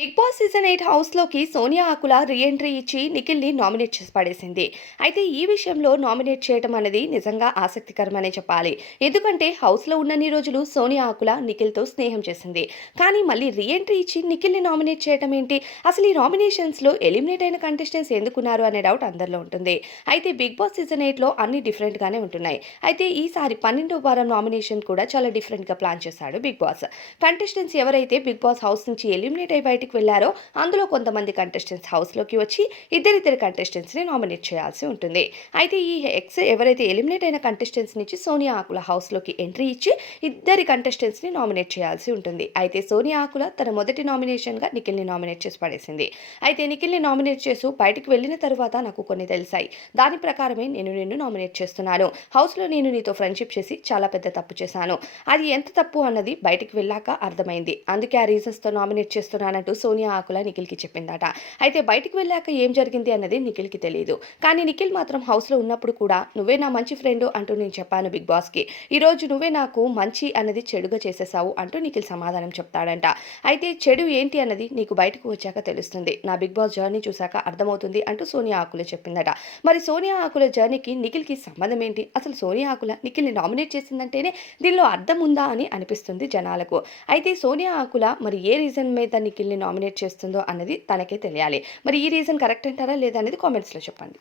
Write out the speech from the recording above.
Big boss season eight హౌస్లోకి సోనియా ఆకుల reentry ఇచ్చి నిఖిల్ని nominate చేసి పడేసింది. అయితే ఈ విషయంలో నామినేట్ చేయటం అనేది నిజంగా ఆసక్తికరమనే చెప్పాలి. ఎందుకంటే హౌస్లో ఉన్నన్ని రోజులు సోనియా ఆకుల నిఖిల్తో స్నేహం చేసింది. కానీ మళ్ళీ రీఎంట్రీ ఇచ్చి నిఖిల్ని నామినేట్ చేయటం ఏంటి? అసలు ఈ నామినేషన్స్లో ఎలిమినేట్ అయిన కంటెస్టెంట్స్ ఎందుకున్నారు అనే డౌట్ అందరిలో ఉంటుంది. అయితే బిగ్ బాస్ సీజన్ ఎయిట్లో అన్ని డిఫరెంట్గానే ఉంటున్నాయి. అయితే ఈసారి పన్నెండో వారం నామినేషన్ కూడా చాలా డిఫరెంట్గా ప్లాన్ చేశాడు బిగ్ బాస్ కంటెస్టెంట్స్ ఎవరైతే బిగ్ బాస్ హౌస్ నుంచి ఎలిమినేట్ అయి బయటికి వెళ్ళారో అందులో కొంతమంది కంటెస్టెంట్స్ హౌస్లోకి వచ్చి ఇద్దరిద్దరు కంటెస్టెంట్స్ని నామినేట్ చేయాల్సి ఉంటుంది. అయితే ఈ ఎక్స్ ఎవరైతే ఎలిమినేట్ అయిన కంటెస్టెంట్స్ నుంచి సోనియా ఆకుల హౌస్లోకి ఎంట్రీ ఇచ్చి ఇద్దరి కంటెస్టెంట్స్ని నామినేట్ చేయాల్సి ఉంటుంది. అయితే సోనియా ఆకుల తన మొదటి నామినేషన్గా నిఖిల్ని నామినేట్ చేసి పడేసింది. అయితే నిఖిల్ని నామినేట్ చేసి బయటికి వెళ్ళిన తర్వాత నాకు కొన్ని తెలిసాయి. దాని ప్రకారమే నేను నిన్ను నామినేట్ చేస్తున్నాను. హౌస్లో నేను నీతో ఫ్రెండ్షిప్ చేసి చాలా పెద్ద తప్పు చేశాను. అది ఎంత తప్పు అన్నది బయటికి వెళ్ళాక అర్థమైంది. అందుకే ఆ రీజన్స్తో నామినేట్ చేస్తున్నానంటూ సోనియా ఆకుల నిఖిల్కి చెప్పిందట. అయితే బయటికి వెళ్ళాక ఏం జరిగింది అన్నది నిఖిల్కి తెలియదు కానీ నిఖిల్ మాత్రం హౌస్లో ఉన్నప్పుడు కూడా నువ్వే నా మంచి ఫ్రెండ్ అంటూ నేను చెప్పాను బిగ్ బాస్కి. ఈరోజు నువ్వే నాకు మంచి అన్నది చెడుగా చేసేసావు అంటూ నిఖిల్ సమాధానం చెప్తాడంట. అయితే చెడు ఏంటి అన్నది నీకు బయటకు వచ్చాక తెలుస్తుంది. నా బిగ్ బాస్ జర్నీ చూశాక అర్థమవుతుంది అంటూ సోనియా ఆకుల చెప్పిందట. మరి సోనియా ఆకుల జర్నీకి నిఖిల్కి సంబంధం ఏంటి? అసలు సోనియా ఆకుల నిఖిల్ని నామినేట్ చేసిందంటేనే దీనిలో అర్థం ఉందా అని అనిపిస్తుంది జనాలకు. అయితే సోనియా ఆకుల మరి ఏ రీజన్ మీద నిఖిల్ని నామినేట్ చేస్తుందో అన్నది తనకే తెలియాలి. మరి ఈ రీజన్ కరెక్ట్ అంటారా లేదా అనేది కామెంట్స్లో చెప్పండి.